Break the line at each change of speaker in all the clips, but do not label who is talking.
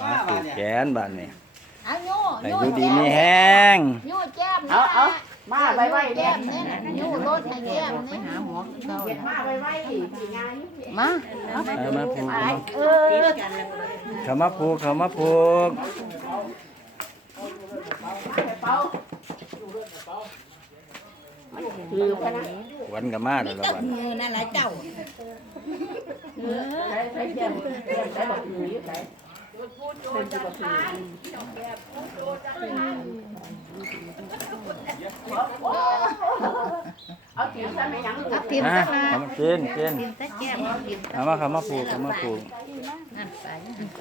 มาผูกแขนบ้านนี่
เอาโย่
ให้
โย่
อยู่ดี
แก้
มี
ม
แห้ง
โย่แก้ม
เอาเอา
นะ
มาไว้ไว้
แก้
แก้
ม
ม
เนี่ยโย่รถให้แก้ม
ไป
เนี่ย
หาหมอเก่า
เก็บมาไว้ไว้ที่งาน
มา
เอามาผูก
เออ
เขามาผูกเขามาผูก
คือพนัก
วันกับมาแล้วละวัน
มือนั่นแหละเจ้า
ใช้ใช้แก้มแก้มใช้แบบนี้ใช้เป็นจุดประสงค์เอาถิ่นใช่ไหมยัง
เอาทิม
อะ
ซะนะ
เอามากินกิน
ทีมซะแก้มทิม
เอามาเขามาผูกเขามาผูก
นั่นไปนั่นไป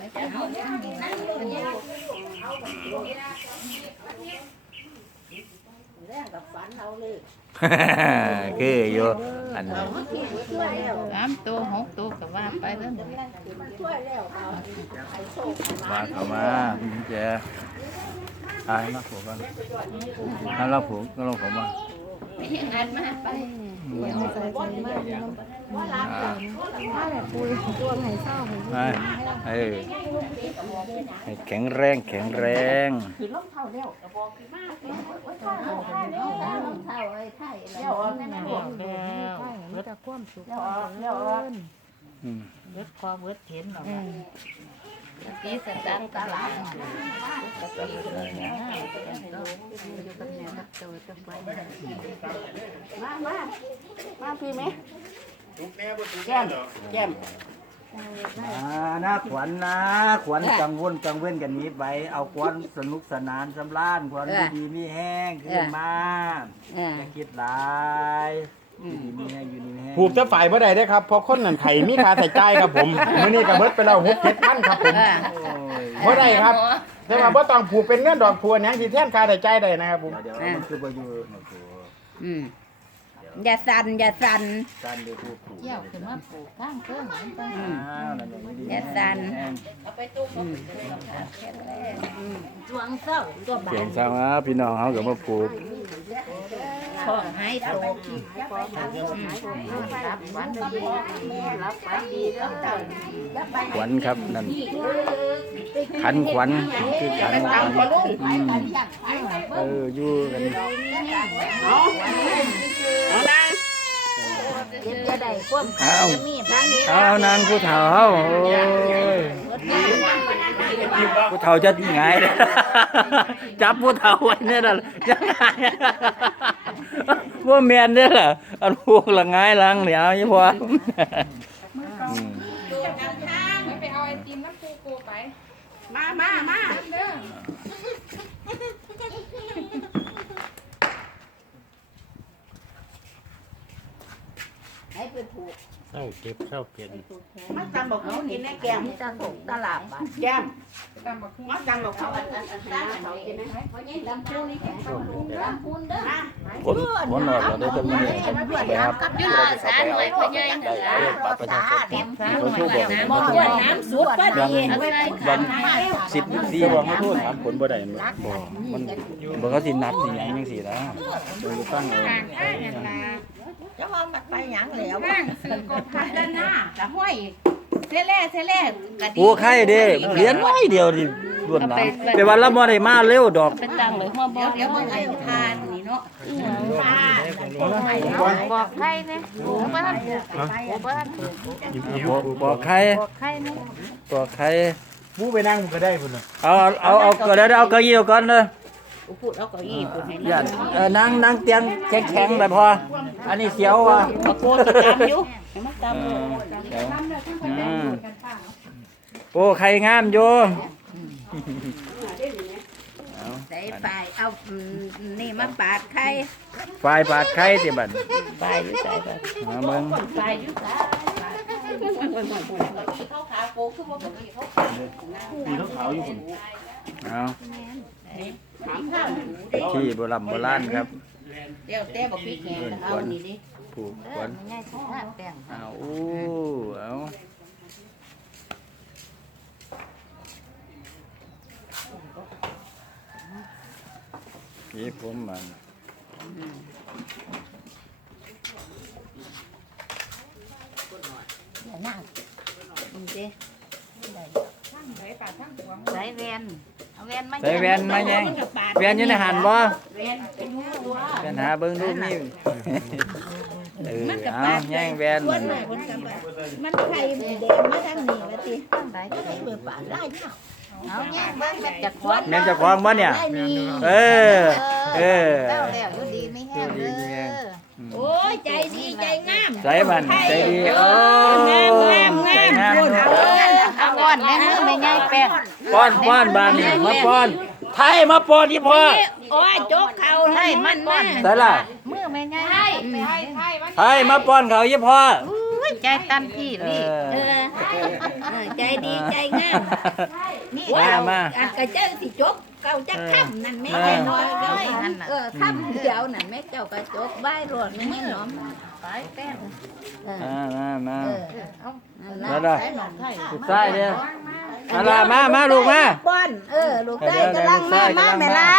แรกกับฝันเอาเลย
คืออยู่อันนี้
ช่วยแล้ว
สามตัวหกตัวก็ว่าไปแล้วหนึ่ง
ช่วยแล้วเอาไอ้โชค
มาเข้ามาพี่แจอ่าให้มาผูกกันให้เราผูกก็ลงผมมา
ไม่เห็นอันมาไป
อ่าไปเออให้แข็งแรงแข็งแรง
คือล้มเท่าแล้วกระบอกคือมาก
เท่าไอ้ไทย
เดี๋ยวออกแน่
แล้ว แล้วเบิดความสุข
เดี๋ยว เอาเดี๋ยวเอา
อืม
เบิดความเบิดเห็นหรอก
ปีสตังค์ตลาด
มามามาพี่ไหมแก้มแก้ม
อ่านะขวัญนะ ขวัญกังวลกังเว้นกันนี้ไป เอาขวัญสนุกสนานสำราญขวัญดีๆมีแห้งขึ้นมาอย่าคิดหลายอยู่ดีมีแห้งอยู่ดีมีแห้ง
ผูกจะฝ่ายบ่ได้เด้อครับเพราะคนนั่นไข่มีค่าใส่ใจายครับผมมื้อนี้ก็เบิดไปแล้ว6 7พันครับผม
โอ้ย
บ่ได้ครับ แต่ว่าบ่ต้องผูกเป็นเงินดอกพัวหยังสิแทนค่าใส่ใจายได้นะครับผม
เดี๋ยวมันคือบ่อยู่ในตัว
อืมอย่าสั่นอย่าสั่น
การดูผู้ผูก
เกี่ยวขึ้นมาปลูกข้างเครื่องนั้นไป
อ้าวนั่นอย่างนี้ดี
อย่าสั่น
แห้ง
จวงเศร้าตัวบา
เก่
น
งจังนะพี่น้องเฮาก็มาผูก
ขอให้โต
รันดีรับฝันดีรับเจ้า
ขวัญครับนั่นขันขวัญคือขันขวัญเอออยู่กัน
เอานาง
ผู้เฒ่าโอ้ย ผู้เฒ่าจะหงายเลยจับผู้เฒ่าไว้เนี่ยน่ะยังไงว่าแม่นเด้อล่ะอันพวกละหงายหลังเดี๋ยวอีพ่ออืม
ไปเอาไอติมน้ำปูปูไป
มามามา
เด้อ
ให้ไปผูก
เศร้าเก็บเศร้าเปลี่ยน
มาจำบอกเขากินในแก้ม
ตะกตลาดบ้าน
แก้ม
ตามบักหุ่ง
มาจำบอกเขาอันอันอันให้เขากินนะ
เพราะงี้ลำพูนี่แค่ลำพูนเด้อ
ผลผลออกแล้วได้แต่มื้อนี้ไปครับ
ยืดสาหน่อยพ่อใหญ่เหนือ
บัตรประชาชน
เต็มสา
เขาโทรบอก
มองว่าน้ำสุดพอดี
วันสิบสี่บอกเขาโทษถามผลบ่ได้บ่มันบ่เขาสินัดสิหยังจังซี่นะมันอยู่ตั้งเอา
ข้างข้างนั่นล่ะ
เจ้าว่ามันไปหยังแล้ว
ข้างซื้อกบพัดด้านหน้าจะห้อยเสแล่เสแล่กะดี
โอ้ไข่เด้เหรียญน้อยเดียวดิล้วนหลามแต่ว่าเราบ่ได้มาเร็วดอก
ไปตั้งเลยหัวบ่
เดี๋ยวเดี๋ยวมึงไอ้ทานนี่เนาะ
บอกใครเนี่ยบอกบ้านบอกบ้าน
บอกบอกใคร
บอกใครเนี่ย
บอกใคร
บูไปนั่งก็ได้พุ่นน่ะ
เอาเอาเอาก็เดี๋ยวเอาเก้าอี้เอาก่อนเด้อ
พูดเอาเก้าอี้พูดให้
ย่านเออนั่งนั่งเตียงแข็งๆแบบพอ อันนี้เสียวว่ะ
มาโกนตามอยู่ให้มันตาม
เอ
อยู่
อเดี๋ยวอืมโอ้ใครงามอยู่
ใส่ไปเอานี่มาปาดไข่
ฝ่ายปาดไข่ติบัด
ไปอยู่ใส่ไป
มาเบิ่ง
ไปอยู่ใส่
เขาขาโกคือว่าแบบนี้เขา
มีขาวๆอยู่พุ่น
เอา
ถามข้าว
ที่โบราณโบราณครับ
เดี๋ยวแต่บอกพี่แกเอานี่ดิ
ผูก
เอ
ข
อ
วัญ
มันง่ายสุดท้ายแป้ง
เอาอู้เอาพี่ผมมัน
อย่านั่งมึงดิได้ ใส่แวนเอาแวนมา
ใส่แว่นมาแยงแว่นอยู่ในหันบ่
เรียนไปดูตัว
แว่นหาเบิ่งดูมีเออเอาแย่งแว่น
คนหน่อยคนกับมันไข่แดงมาทางนี้ว่าติได้ได้เบิดปากได้เนาะเอาแย่งเบิ่งแบบจะควน
แม่นเจ้าของบ่เนี่ย
ได้นี่
เออเออ
แล้วแล้วอยู่ดีไม่แห้งเด้อโอ้ยใจดีใจงาม
ใส่มันใจดีโอ้
งามงามงาม
ใจงา ม
คนเอาเอาก่อนแม่มือไม่ง่ายแป้ง
ป้อนป้อนบานนี่มาป้อนไทยมาป้อนที่พ่อ
โอ้ยโจกเขาให้มันมา
ใส่ล่ะ
มือไม่ง่าย
ไทยมาป้อนเขายี่พ่อ
ใจตันพี่นี่เออใจดีใจงาม
มามา
อันกระเจ้าสิจบ เก่าจะค่ำนั่นแม่แค่น้อยก็นั่นเออค่ำเดียวนั่นแม่เจ้ากระจกใบรถไม่หนอมไปแป้งเออ
มามามา
เออเอานั่น
แล้ว
ล่ะ
ล่ะลูกชายเด้อมาล่ะมามาลูกมา
ป้อนเออลูกได้กำลังมามาแม่ละ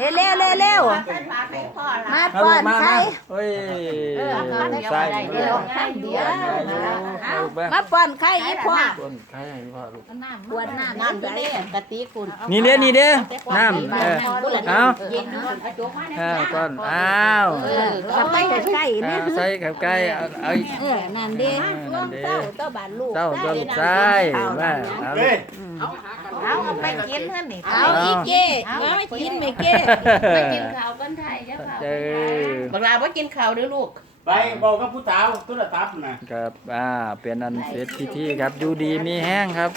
เร็วเร็วเร็วเร็วมา
มา
ป้
ลู
อกน
มา
ใคร
มาเฮ้ยลูกชาย
เดียวข้างเดียว
ลูกมา
มาป้อนใครอีพ่อ
ป้อนใครให้พ่อลูก
ปวดน้ำน้ำเด้กะติคุณ
นี่เด้อนี่เด้อน้ำเออเอา
เย็นดูกระจกมา
อ้าวก้อนอ้าว
เออขับไปใกล้ๆ
อ่า
เนี่ย
ใส่ขับไก่เอาเอาอีก
เออนั่นเด้
เออนั่นเด้
เต้าเต้าบานลูก
เต้าตัวลูกชายมาเอา
เฮ้ย
เอาไปกินเท่านี้เอาอีเก้มาไม่กินไม่เก้
ไปกินข้าวกันไทยเจ้าค่ะ
เจอ
บักลาว่ากินข้าวเด้อลูก
ไปบอกกับผู้สาวโทรศัพท์น่ะ
ครับอ่าเป็นอันเสร็จพิธีครับอยู่ดีมีแห้งครับ